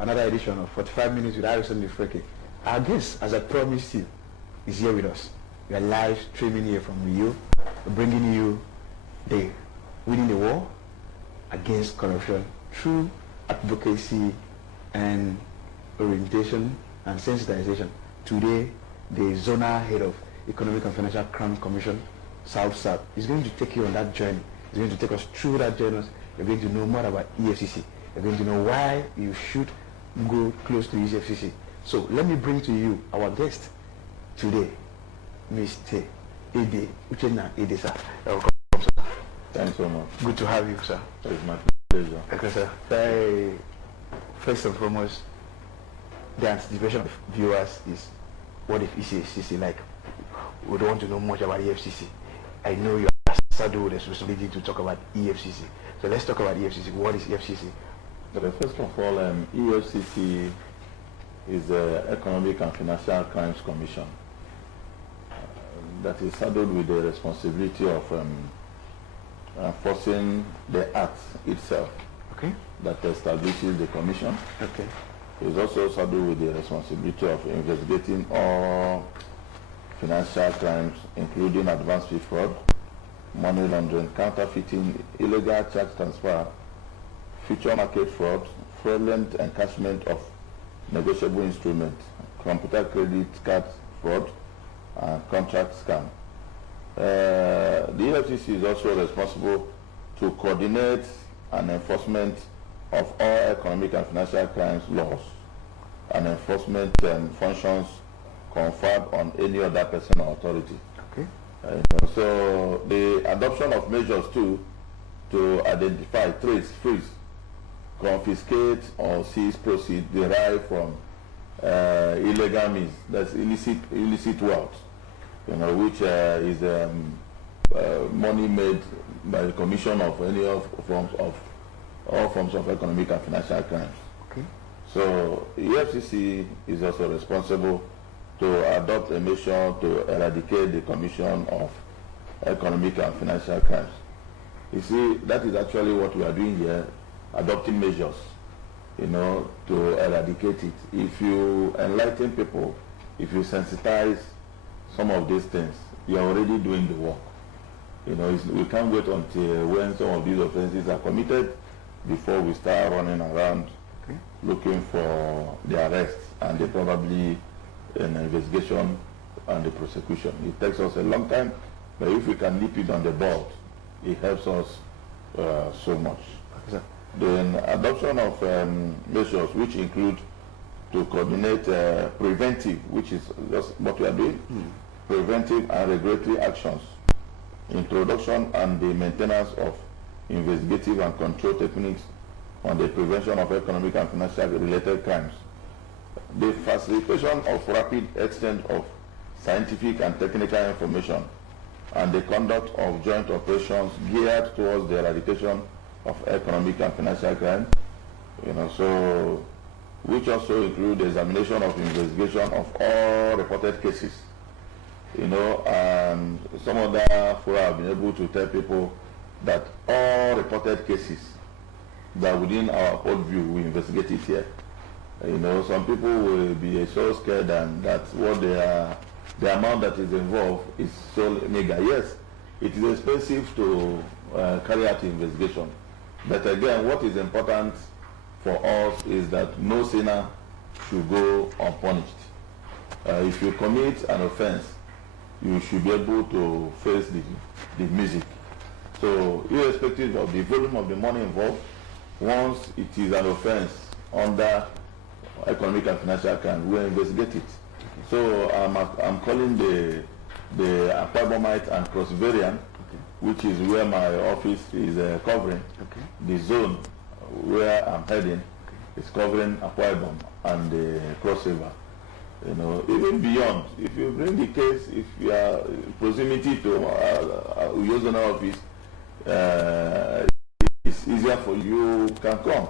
another edition of 45 Minutes with Harrison Lifreke. Our guest, as I promised you, is here with us. We are live streaming here from Rio, bringing you the winning the war against corruption through advocacy and orientation and sensitization. Today, the zonal head of Economic and Financial Crime Commission, South is going to take you on that journey. He's going to take us through that journey. You're going to know more about EFCC. You're going to know why you should go close to EFCC. So let me bring to you our guest today, Mr. Ede Uchenna Ede, sir. Welcome, sir. Thanks so much. Good to have you, sir. It's my pleasure. Okay, sir. First and foremost, the anticipation of viewers is, what if EFCC, like, we don't want to know much about EFCC. I know you are saddled with the responsibility to talk about EFCC. So let's talk about EFCC. What is EFCC? First of all, EFCC is the Economic and Financial Crimes Commission that is saddled with the responsibility of enforcing the act itself. Okay. That establishes the commission. Okay. It is also saddled with the responsibility of investigating all financial crimes, including advance fee fraud, money laundering, counterfeiting, illegal charge transfer, future market fraud, fraudulent encashment of negotiable instruments, computer credit card fraud, and contract scam. The EFCC is also responsible to coordinate and enforcement of all economic and financial crimes laws and enforcement functions conferred on any other person or authority. Okay. So the adoption of measures too to identify, trace, freeze, confiscate or seize proceeds derived from illegal means, that's illicit wealth, which is money made by the commission of any of all forms of economic and financial crimes. Okay. So EFCC is also responsible to adopt a measure to eradicate the commission of economic and financial crimes. You see, that is actually what we are doing here, adopting measures, to eradicate it. If you enlighten people, if you sensitize some of these things, you are already doing the work. We can't wait until when some of these offenses are committed before we start running around looking for the arrest and probably an investigation and the prosecution. It takes us a long time, but if we can nip it on the bud, it helps us so much. Then adoption of measures which include to coordinate preventive, which is just what we are doing, preventive and regulatory actions, introduction and the maintenance of investigative and control techniques on the prevention of economic and financial related crimes, the facilitation of rapid exchange of scientific and technical information, and the conduct of joint operations geared towards the eradication of economic and financial crime, so which also include the examination of investigation of all reported cases, and some other fora have been able to tell people that all reported cases that within our purview we investigate it here. Some people will be so scared and that what the amount that is involved is so mega. Yes, it is expensive to carry out the investigation. But again, what is important for us is that no sinner should go unpunished. If you commit an offense, you should be able to face the music. So irrespective of the volume of the money involved, once it is an offense under economic and financial crime, we investigate it. So I'm calling the Akwa Ibomite and Cross Variant, which is where my office is covering. The zone where I'm heading is covering Akwa Ibom and the Cross River. Even beyond, if you bring the case, if you are proximity to Uyozona office, it's easier for you can come.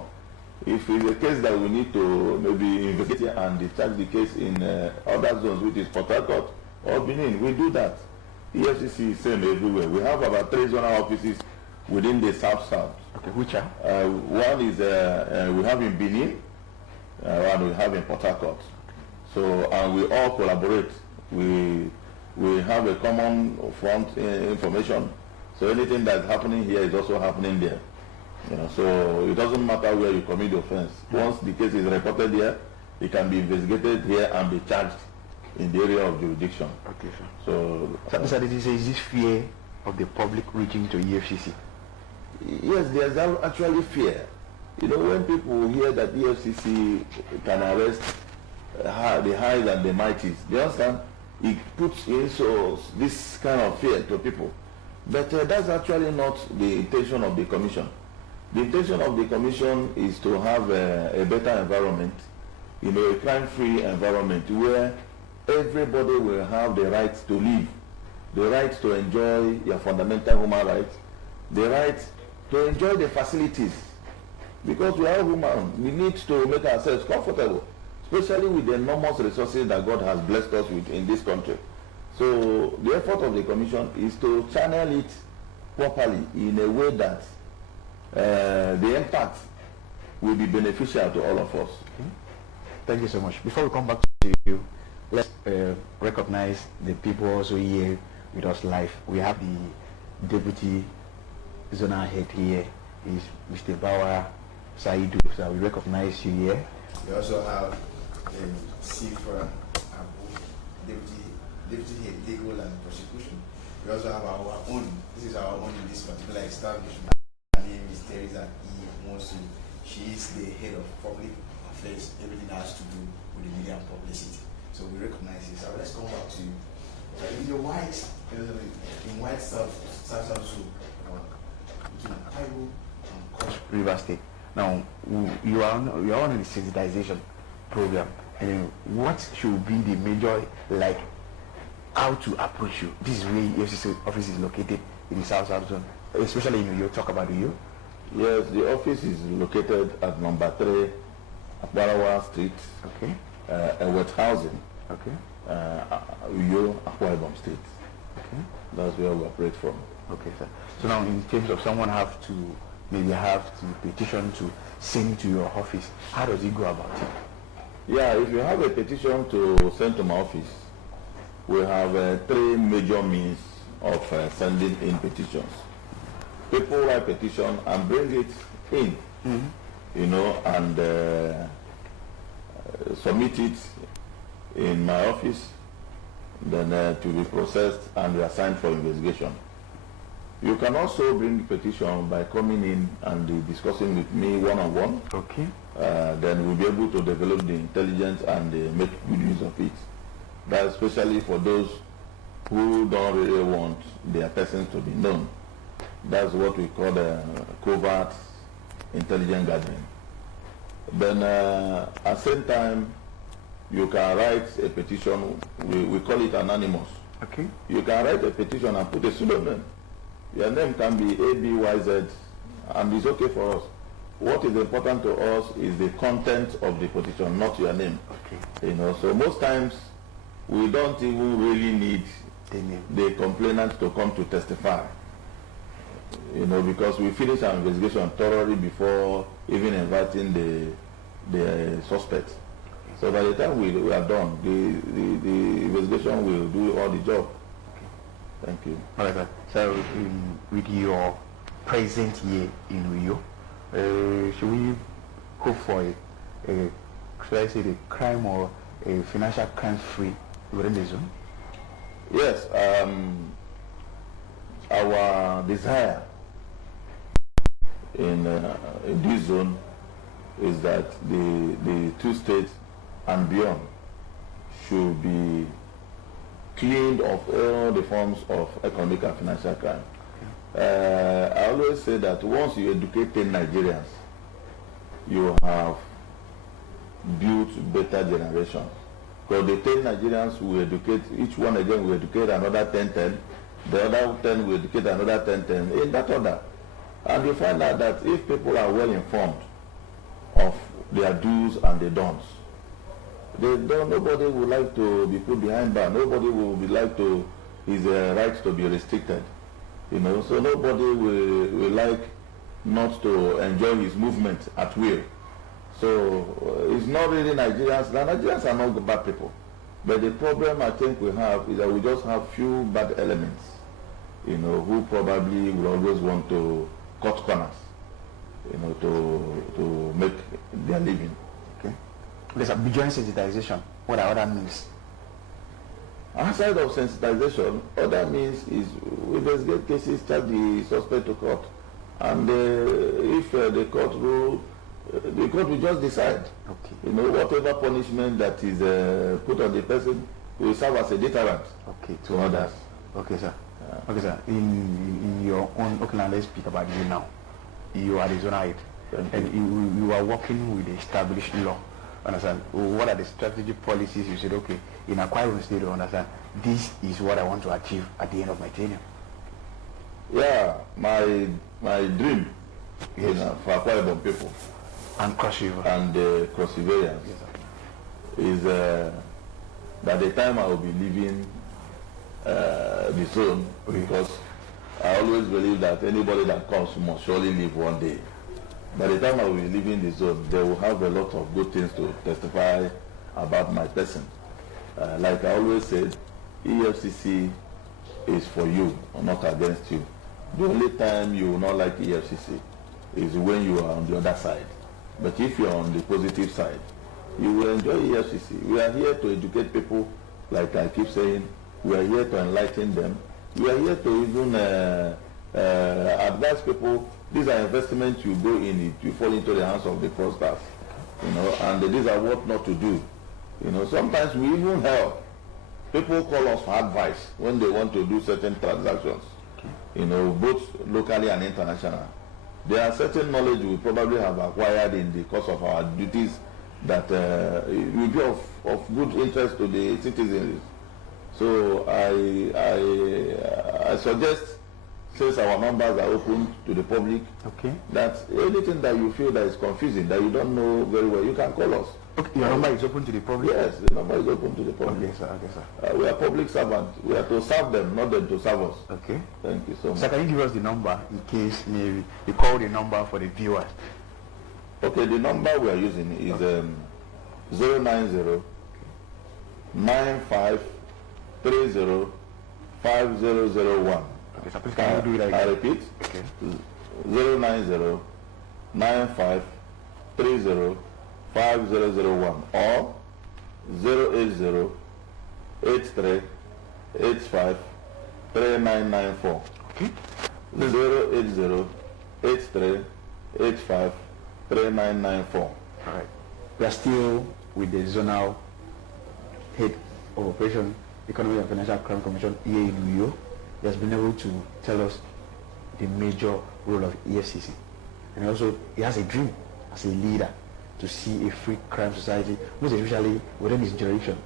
If it's a case that we need to maybe investigate and discharge the case in other zones, which is Port Harcourt or Benin, we do that. EFCC is same everywhere. We have about 3 zonal offices within the South. Okay, which are? One is we have in Benin, and we have in Port Harcourt. So, and we all collaborate. We have a common front information. So anything that's happening here is also happening there. You know, so it doesn't matter where you commit the offense. Once the case is reported here, it can be investigated here and be charged in the area of jurisdiction. Okay, sir. So, Mr. Adetey, is this fear of the public reaching to EFCC? yes, there's actually fear. You know, when people hear that EFCC can arrest the highs and the mighties, they understand it puts in so this kind of fear to people. But that's actually not the intention of the commission. The intention of the commission is to have a better environment, you know, a crime-free environment where everybody will have the right to live, the right to enjoy your fundamental human rights, the right to enjoy the facilities. Because we are human, we need to make ourselves comfortable, especially with the enormous resources that God has blessed us with in this country. So the effort of the commission is to channel it properly in a way that the impact will be beneficial to all of us. Okay. Thank you so much. Before we come back to you, let's recognize the people also here with us live. We have the deputy zonal head here, is Mr. Bawa Saidu. So we recognize you here. We also have Sifra Abu, deputy head legal and prosecution. We also have our own. This is our own in this particular establishment. Her name is Teresa E. Mosu. She is the head of public affairs, everything that has to do with the media and publicity. So we recognize this. So let's come back to you. In your white, in white South South, River State. Now, you are on the sensitization program, and what should be the major, like, how to approach you? This is where EFCC office is located in the South Zone, especially in Uyo. Talk about Uyo. Yes, the office is located at number 3 Akbarawa Street, Okay. Wet Housing, Okay. Uyo, Akwa Ibom State. Okay. That's where we operate from. Okay, sir. So now, in terms of someone maybe have to petition to send to your office, how does he go about it? Yeah, if you have a petition to send to my office, we have 3 major means of sending in petitions. People write petition and bring it in, you know, and submit it in my office, then to be processed and assigned for investigation. You can also bring petition by coming in and discussing with me one-on-one. Okay. Then we'll be able to develop the intelligence and make good use of it. That's especially for those who don't really want their persons to be known. That's what we call the covert intelligence gathering. Then at the same time, you can write a petition, we call it anonymous. Okay. You can write a petition and put a pseudonym. Your name can be ABYZ, and it's okay for us. What is important to us is the content of the petition, not your name. Okay. You know, so most times we don't even really need the complainant to come to testify. You know, because we finish our investigation thoroughly before even inviting the suspect. So by the time we are done, the investigation will do all the job. Thank you. All right, sir. So, with your present here in Uyo, should we hope for should I say, the crime or a financial crime free within the zone? Yes. Our desire in this zone is that the 2 states and beyond should be cleaned of all the forms of economic and financial crime. I always say that once you educate 10 Nigerians, you have built better generations. Because the 10 Nigerians will educate, each one again will educate another 10, the other 10 will educate another 10, in that order. And you find out that if people are well informed of their do's and their don'ts, nobody would like to be put behind bar. Nobody will be like to his rights to be restricted. You know, so nobody will like not to enjoy his movement at will. So it's not really Nigerians. The Nigerians are not bad people. But the problem I think we have is that we just have few bad elements, who probably will always want to cut corners, to make their living. Okay. There's a beyond sensitization. What are other means? Outside of sensitization, other means is we investigate cases, charge the suspect to court, and if the court rule, the court will just decide. Okay. Whatever punishment that is put on the person will serve as a deterrent. Okay, to others. Okay, sir. Okay, sir. In your own, okay, now let's speak about you now. You are the zona head, and you are working with the established law. Understand? What are the strategic policies you said? Okay, in Akwa Ibom State, understand? This is what I want to achieve at the end of my tenure. Yeah, my dream, for Akwa Ibom people and Cross River and Cross Riverians, is that the time I will be leaving the zone, because I always believe that anybody that comes must surely leave one day. By the time I will be leaving the zone, they will have a lot of good things to testify about my person. Like I always said, EFCC is for you, not against you. The only time you will not like EFCC is when you are on the other side. But if you are on the positive side, you will enjoy EFCC. We are here to educate people, like I keep saying. We are here to enlighten them. We are here to even advise people. These are investments you go in, you fall into the hands of the fraudsters, and these are what not to do. Sometimes we even help. People call us for advice when they want to do certain transactions, both locally and international. There are certain knowledge we probably have acquired in the course of our duties that will be of good interest to the citizens. So I suggest, since our numbers are open to the public, that anything that you feel that is confusing, that you don't know very well, you can call us. Okay, your number is open to the public? Yes, the number is open to the public. Okay, sir. Okay, sir. We are public servants. We are to serve them, not them to serve us. Okay. Thank you so much. Sir, can you give us the number in case maybe you call the number for the viewers? Okay, the number we are using is 090 95 30 5001. Okay, so please can you do it again? I repeat. Okay. 090 95 30 5001 or 080 83 85 3994. Okay. 080 83 85 3994. All right. We are still with the zonal head of Operation Economic and Financial Crime Commission here in Uyo. He has been able to tell us the major role of EFCC, and also he has a dream as a leader to see a free crime society, most especially within his jurisdiction,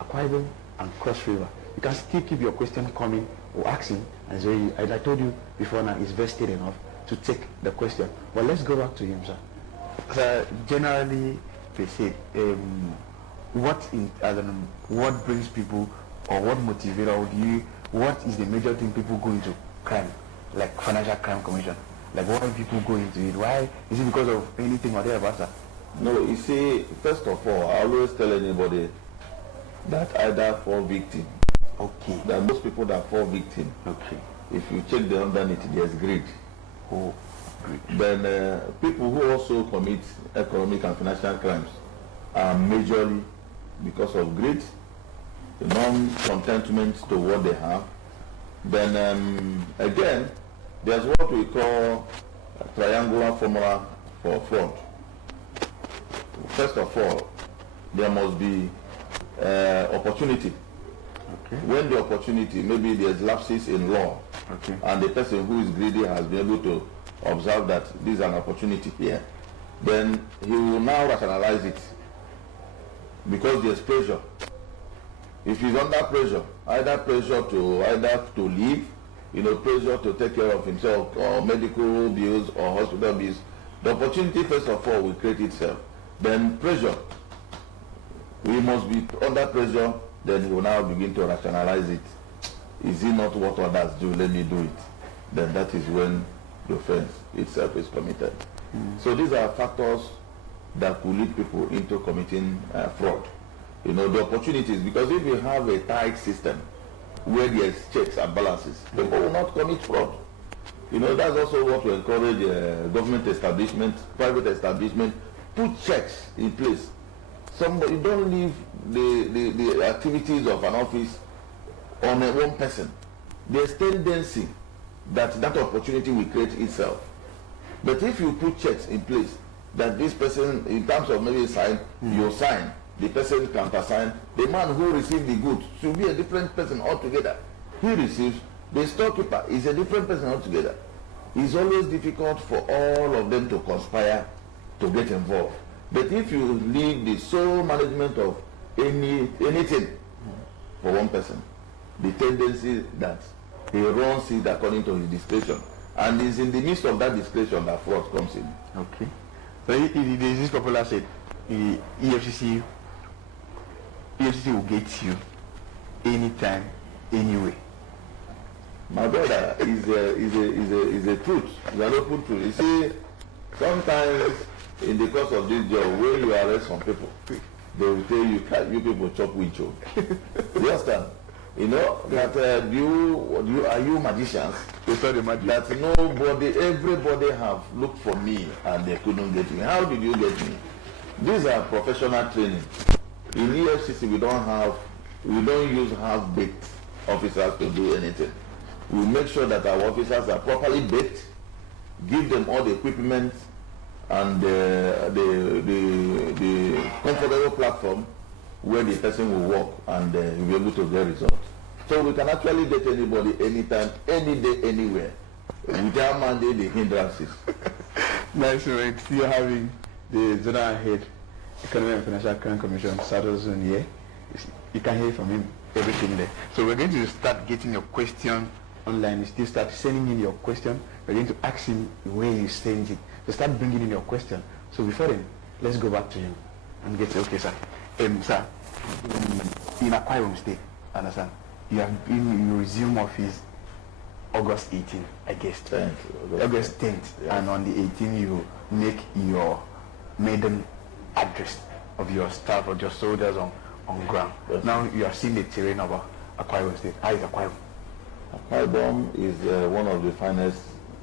Akwa Ibom and Cross River. You can still keep your question coming or asking, and so as I told you before now, he's vested enough to take the question. But let's go back to him, sir. So generally, they say, what brings people, or what motivates, or what is the major thing people go into crime, like Financial Crime Commission? Like, why people go into it? Why? Is it because of anything or thereabouts, sir? No, you see, first of all, I always tell anybody that either fall victim. Okay. That most people that fall victim, Okay. if you check the underneath, there's greed. Oh, great. Then people who also commit economic and financial crimes are majorly because of greed, non-contentment to what they have. Then again, there's what we call a triangular formula for fraud. First of all, there must be opportunity. Okay. When the opportunity, maybe there's lapses in law, Okay. and the person who is greedy has been able to observe that this is an opportunity here, then he will now rationalize it because there's pressure. If he's under pressure, either pressure to leave, pressure to take care of himself, or medical bills or hospital bills, the opportunity first of all will create itself. Then pressure, we must be under pressure, then he will now begin to rationalize it. Is it not what others do? Let me do it. Then that is when the offense itself is committed. So these are factors that could lead people into committing fraud. You know, the opportunities, because if you have a tight system where there's checks and balances, people will not commit fraud. You know, that's also what we encourage government establishment, private establishment, put checks in place. Somebody don't leave the activities of an office on one person. There's tendency that opportunity will create itself. But if you put checks in place, that this person, in terms of maybe sign, you sign, the person countersign, the man who received the goods should be a different person altogether. He receives, the storekeeper is a different person altogether. It's always difficult for all of them to conspire to get involved. But if you leave the sole management of anything for one person, the tendency that he runs it according to his discretion, and it's in the midst of that discretion that fraud comes in. Okay. So there's this popular said, the EFCC will get you anytime, anyway. My brother is a truth. It's an open truth. You see, sometimes in the course of this job, when you arrest some people, they will tell you, you people chop with you. You understand? You know that are you magicians? The magic. That everybody have looked for me and they couldn't get me. How did you get me? These are professional training. In EFCC, we don't use half-baked officers to do anything. We make sure that our officers are properly baked, give them all the equipment and the comfortable platform where the person will work and will be able to get results. So we can actually get anybody, anytime, any day, anywhere, without mandate the hindrances. Nice, right? Still having the General Head, Economic and Financial Crime Commission, Saddle Zone here. You can hear from him everything there. So we're going to start getting your question online. You still start sending in your question. We're going to ask him where you send it. So start bringing in your question. So before then, let's go back to him and get okay, sir. Sir, in Akwa Ibom State, understand? You resume office August 18th, I guess. 10th. August 10th. Yeah. And on the 18th, you make your maiden address of your staff or your soldiers on ground. Yes. Now you are seeing the terrain of Akwa Ibom State. How is Akwa Ibom? Akwa Ibom is one of the finest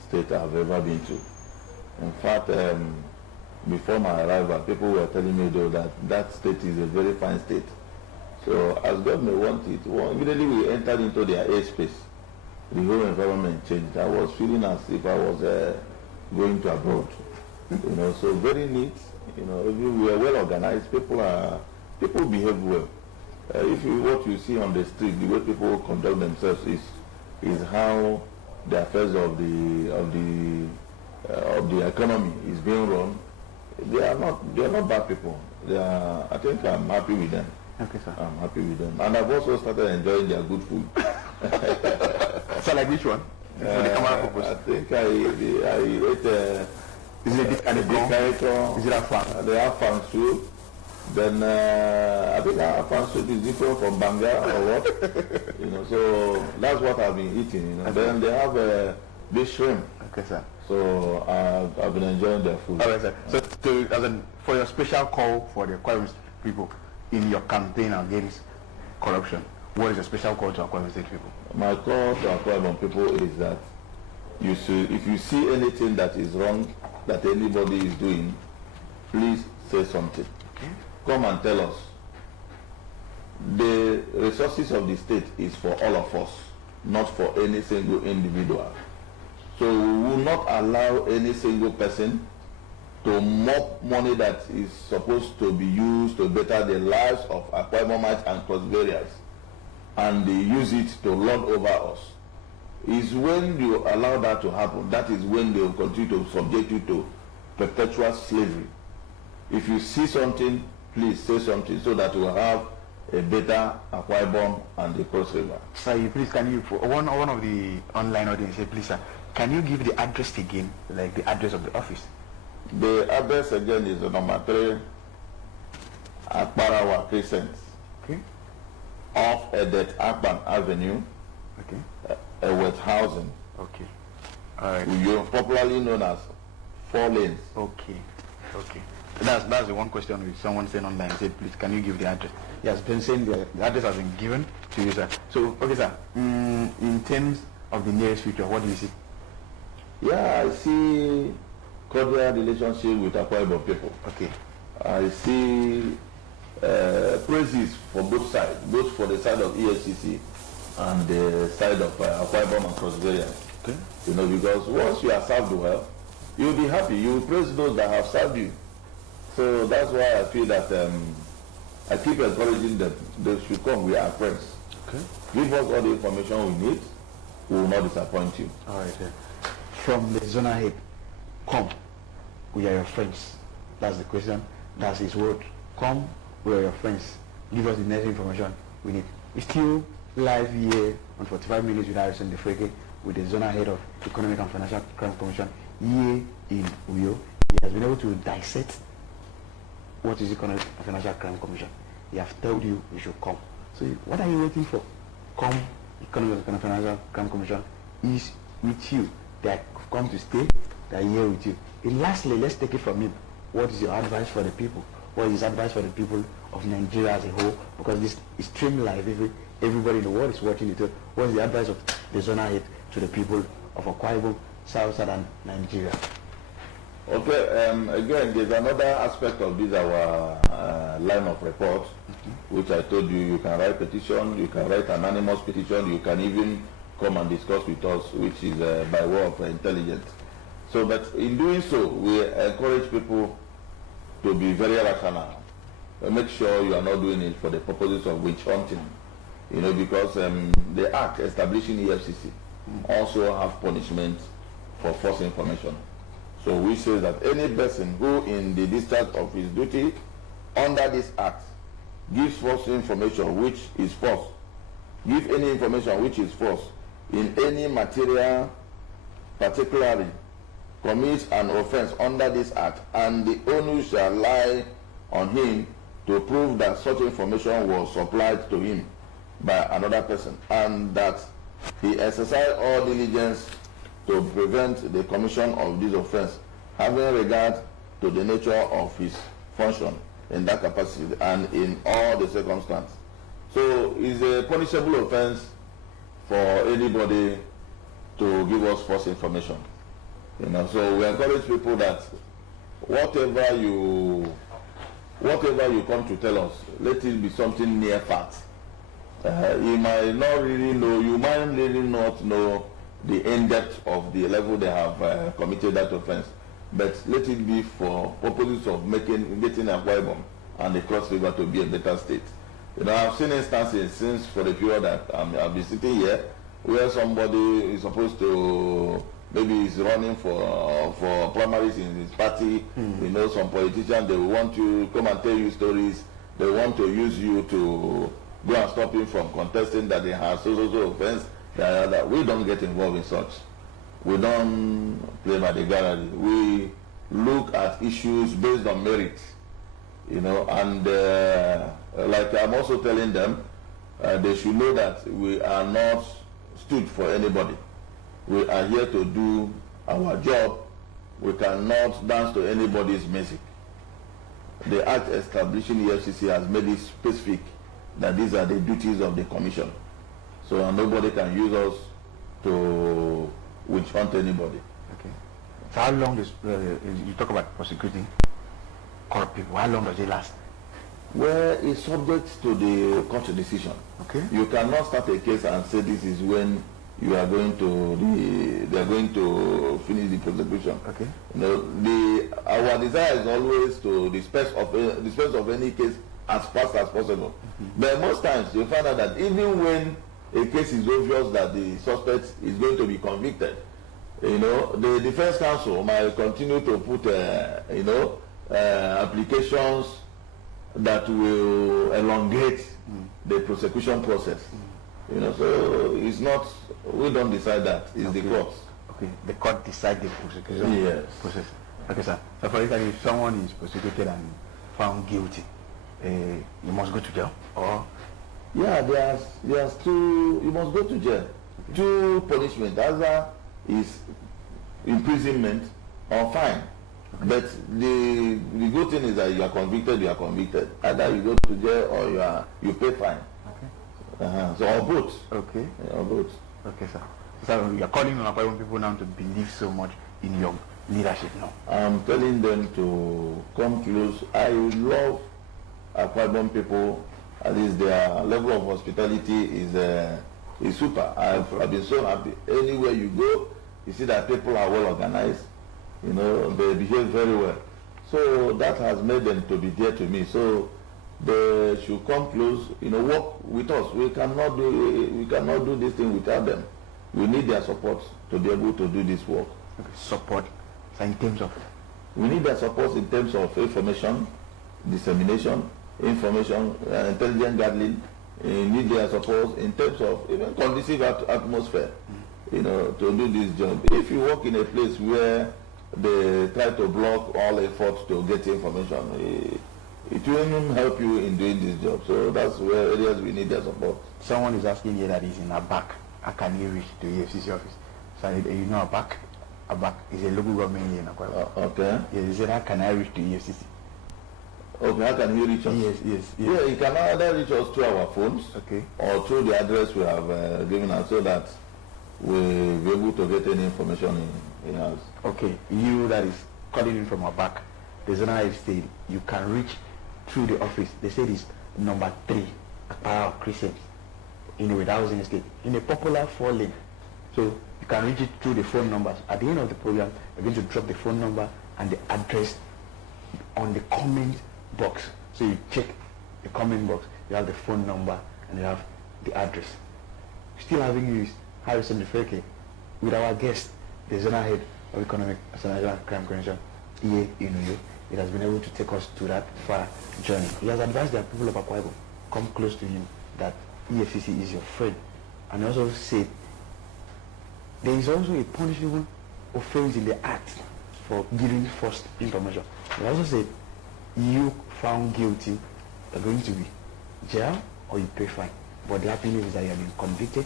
states I've ever been to. In fact, before my arrival, people were telling me though that state is a very fine state. So as government wanted, immediately we entered into their airspace. The whole environment changed. I was feeling as if I was going to abroad. You know, so very neat. You know, we are well organized. People behave well. What you see on the street, the way people conduct themselves is how the affairs of the economy is being run. They are not bad people. I think I'm happy with them. Okay, sir. I'm happy with them. And I've also started enjoying their good food. So like which one? For the camera purpose. I think I ate is it a Is it a farm? They have farm soup. Then I think our farm soup is different from Banga or what? You know, so that's what I've been eating. You know. Okay. Then they have this shrimp. Okay, sir. So I've been enjoying their food. All right, sir. So for your special call for the Akwa Ibom people in your campaign against corruption, what is your special call to Akwa Ibom State people? My call to Akwa Ibom people is that if you see anything that is wrong that anybody is doing, please say something. Okay. Come and tell us. The resources of the state is for all of us, not for any single individual. So we will not allow any single person to mop money that is supposed to be used to better the lives of Akwa Ibomites and Cross-Bearians, and they use it to lord over us. Is when you allow that to happen, that is when they will continue to subject you to perpetual slavery. If you see something, please say something so that we will have a better Akwa Ibom and the Cross River. Sir, please can you, for one of the online audience, please sir, can you give the address again, like the address of the office? The address again is number 3 Akbarawa Crescent. Okay. Off Edet Akban Avenue. Okay. Wethausen. Okay. All right. You're popularly known as 4 Lanes. Okay. Okay. That's the one question with someone saying online. He said, please, can you give the address? He has been saying the address has been given to you, sir. So, okay, sir. In terms of the nearest future, what do you see? Yeah, I see cordial relationship with Akwa Ibom people. Okay. I see praises for both sides, both for the side of EFCC and the side of Akwa Ibom and Cross River. Okay. You know, because once you are served well, you'll be happy. You will praise those that have served you. So that's why I feel that I keep encouraging them. They should come. We are friends. Okay. Give us all the information we need. We will not disappoint you. All right, sir. From the zonal head, come. We are your friends. That's the question. That's his word. Come. We are your friends. Give us the necessary information we need. We're still live here on 45 Minutes with Harrison Defreke with the zonal head of Economic and Financial Crime Commission here in Uyo. He has been able to dissect what is Economic and Financial Crime Commission. He has told you you should come. So what are you waiting for? Come. Economic and Financial Crime Commission is with you. They have come to stay. They are here with you. And lastly, let's take it from him. What is your advice for the people? What is his advice for the people of Nigeria as a whole? Because this is streamed live. Everybody in the world is watching it. What is the advice of the zonal head to the people of Akwa Ibom, Southern Nigeria? Okay, again, there's another aspect of this, our line of report, which I told you, you can write petition, you can write anonymous petition, you can even come and discuss with us, which is by way of intelligence. So, but in doing so, we encourage people to be very rational. Make sure you are not doing it for the purposes of witch hunting, you know, because the act establishing EFCC also have punishment for false information. So we say that any person who in the discharge of his duty under this act gives false information which is false, give any information which is false in any material, particularly commits an offense under this act, and the onus shall lie on him to prove that such information was supplied to him by another person, and that he exercised all diligence to prevent the commission of this offense, having regard to the nature of his function in that capacity and in all the circumstances. So it's a punishable offense for anybody to give us false information. You know, so we encourage people that whatever you come to tell us, let it be something near fact. You might not really know, you might really not know the in-depth of the level they have committed that offense, but let it be for purposes of getting Akwa Ibom and the Cross River to be a better state. You know, I've seen instances since for the period that I've been sitting here where somebody is supposed to, maybe he's running for primaries in his party. You know, some politicians, they want to come and tell you stories. They want to use you to go and stop him from contesting that they have so offense. That we don't get involved in such. We don't play by the gallery. We look at issues based on merit, you know, and like I'm also telling them, they should know that we are not stood for anybody. We are here to do our job. We cannot dance to anybody's music. The act establishing the FCC has made it specific that these are the duties of the commission. So nobody can use us to witch hunt anybody. Okay. So how long does you talk about prosecuting corrupt people? How long does it last? Well, it's subject to the court decision. Okay. You cannot start a case and say this is when you are going to they are going to finish the prosecution. Okay. You know, our desire is always to dispense of any case as fast as possible. But most times you find out that even when a case is obvious that the suspect is going to be convicted, you know, the defense counsel might continue to put, applications that will elongate the prosecution process. You know, so it's not, we don't decide that, it's the court. Okay, the court decides the prosecution process. Okay, sir. So for example, if someone is prosecuted and found guilty, you must go to jail, or? Yeah, there's two, you must go to jail. Okay. Two punishment, either is imprisonment or fine. But the good thing is that you are convicted, you are convicted. Either you go to jail or you pay fine. Okay. So or both. Okay. Or both. Okay, sir. So you are calling on Akwa Ibom people now to believe so much in your leadership now. I'm telling them to come close. I love Akwa Ibom people. At least their level of hospitality is super. I've been so happy. Anywhere you go, you see that people are well organized. You know, they behave very well. So that has made them to be dear to me. So they should come close, you know, work with us. We cannot do this thing without them. We need their support to be able to do this work. Okay. Support. So in terms of, we need their support in terms of information, dissemination, information, intelligent gathering. We need their support in terms of even conducive atmosphere, you know, to do this job. If you work in a place where they try to block all efforts to get information, it will help you in doing this job. So that's where areas we need their support. someone is asking here that he's in Abak. How can he reach the EFCC office? So you know Abak? Abak is a local government here in Akwa Ibom. Okay. Yes, he said, how can I reach the EFCC? Okay, how can you reach us? Yes. Yeah, you can either reach us through our phones, Okay. or through the address we have given us, so that we'll be able to get any information in house. Okay, you that is calling in from Abak, the Zona State, you can reach through the office. They said it's number 3, Akpara Crescent, in the housing estate, in a popular 4-lane. So you can reach it through the phone numbers. At the end of the program, we're going to drop the phone number and the address on the comment box. So you check the comment box, you have the phone number and you have the address. Still having used Harrison Nifeke with our guest, the Zona Head of Economic and Crime Commission, Iye Inuyo. It has been able to take us to that far journey. He has advised the people of Akwa Ibom, come close to him, that EFCC is your friend. And he also said there is also a punishable offense in the act for giving false information. He also said you found guilty are going to be jail or you pay fine. But the happiness is that you have been convicted,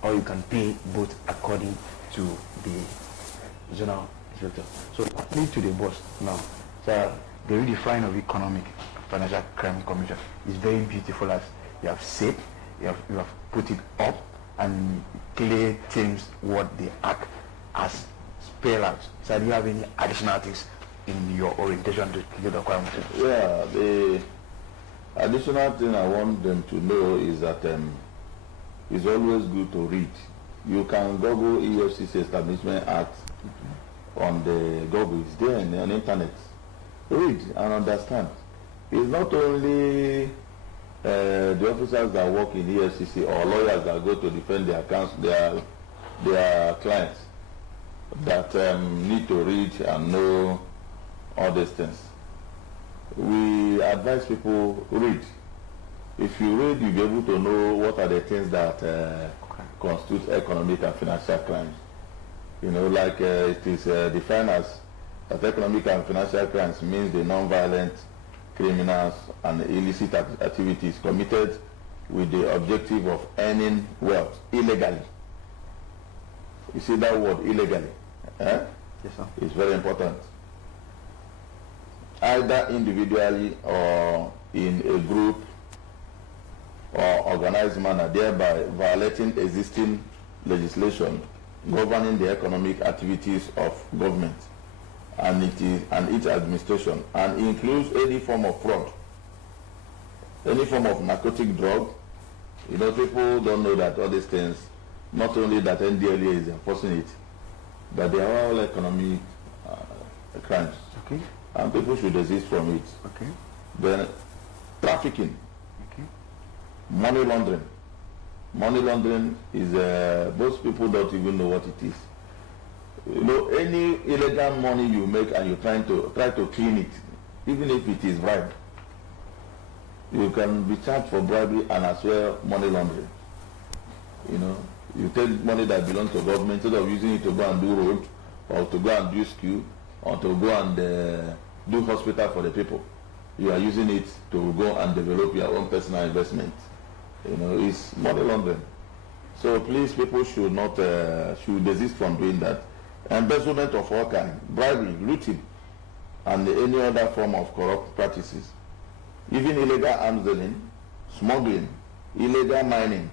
or you can pay both according to the zonal inspector. So lead to the boss now. So the redefine of economic financial crime commission is very beautiful, as you have said. You have put it up and clear things what the act has spelled out. So do you have any additional things in your orientation to the requirement? Yeah, the additional thing I want them to know is that it's always good to read. You can Google EFCC Establishment Act on the Google. It's there on the internet. Read and understand. It's not only the officers that work in EFCC or lawyers that go to defend their accounts, their clients, that need to read and know all these things. We advise people read. If you read, you'll be able to know what are the things that constitute economic and financial crimes. You know, like it is defined as that economic and financial crimes means the non-violent criminals and illicit activities committed with the objective of earning wealth illegally. You see that word, illegally? Yes, sir. It's very important. Either individually or in a group or organized manner, thereby violating existing legislation governing the economic activities of government and its administration, and includes any form of fraud, any form of narcotic drug. You know, people don't know that all these things, not only that NDLEA is enforcing it, but they are all economic crimes. Okay. And people should desist from it. Okay. Then trafficking, Okay. money laundering. Money laundering is most people don't even know what it is. You know, any illegal money you make and you try to clean it, even if it is bribe, you can be charged for bribery and as well money laundering. You know, you take money that belongs to government instead of using it to go and do road or to go and do school or to go and do hospital for the people. You are using it to go and develop your own personal investment. You know, it's money laundering. So please, people should not should desist from doing that. Embezzlement of all kind, bribery, looting, and any other form of corrupt practices, even illegal arms dealing, smuggling, illegal mining.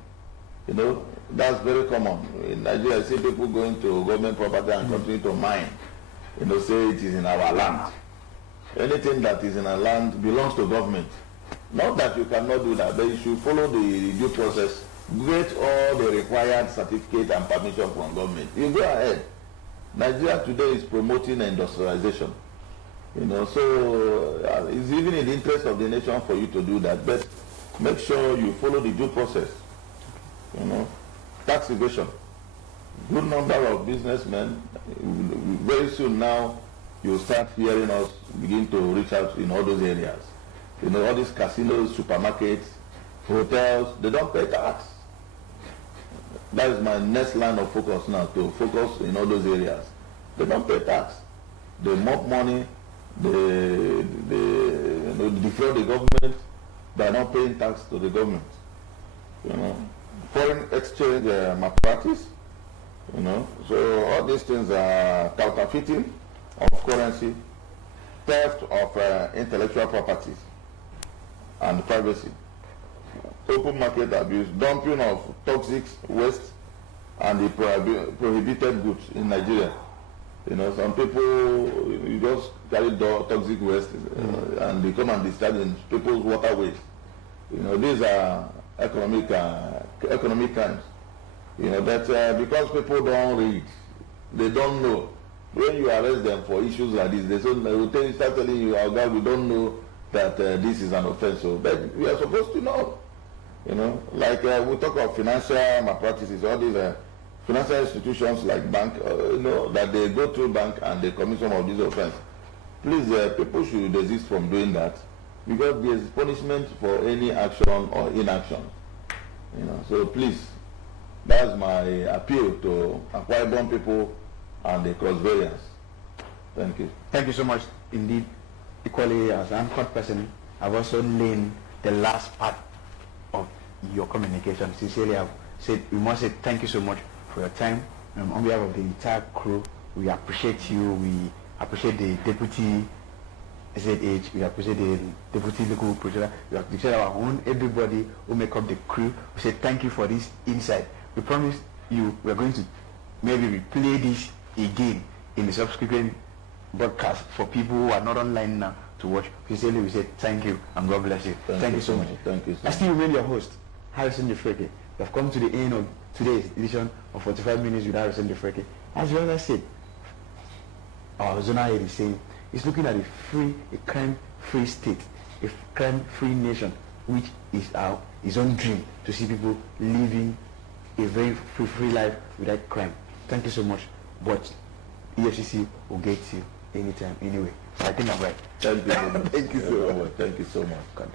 You know, that's very common. In Nigeria, I see people going to government property and continue to mine. You know, say it is in our land. Anything that is in our land belongs to government. Not that you cannot do that, but you should follow the due process, get all the required certificate and permission from government. You go ahead. Nigeria today is promoting industrialization. You know, so it's even in the interest of the nation for you to do that. But make sure you follow the due process. You know, tax evasion. Good number of businessmen. Very soon now, you'll start hearing us begin to reach out in all those areas. You know, all these casinos, supermarkets, hotels, they don't pay tax. That is my next line of focus now, to focus in all those areas. They don't pay tax. They mop money, they defraud the government by not paying tax to the government. You know, foreign exchange malpractice. You know, so all these things are counterfeiting of currency, theft of intellectual properties and privacy, open market abuse, dumping of toxic waste and the prohibited goods in Nigeria. You know, some people, you just carry toxic waste and they come and discharge in people's waterways. You know, these are economic crimes. You know, that because people don't read, they don't know. When you arrest them for issues like this, they will start telling you, oh God, we don't know that this is an offense. So, but we are supposed to know. You know, like we talk of financial malpractices, all these financial institutions like bank, you know, that they go through bank and they commit some of these offenses. Please, people should desist from doing that, because there is punishment for any action or inaction. You know, so please, that's my appeal to Akwa Ibom people and the cross variants. Thank you. Thank you so much indeed. Equally, as an anchored person, I've also learned the last part of your communication. Sincerely, I've said, we must say thank you so much for your time. On behalf of the entire crew, we appreciate you. We appreciate the deputy ZH, we appreciate the deputy legal producer, we appreciate our own, everybody who make up the crew. We say thank you for this insight. We promise you we are going to maybe replay this again in the subsequent broadcast for people who are not online now to watch. Sincerely, we say thank you and God bless you. Thank you so much. Thank you so I still remain your host, Harrison Jefreke. We have come to the end of today's edition of 45 Minutes with Harrison Jefreke. As you always said, our zonal head is saying, it's looking at a crime-free state, a crime-free nation, which is our his own dream, to see people living a very free life without crime. Thank you so much. But EFCC will get you anytime, anyway. So I think I'm right. Thank you so much. Thank you so much. Thank you so much. God,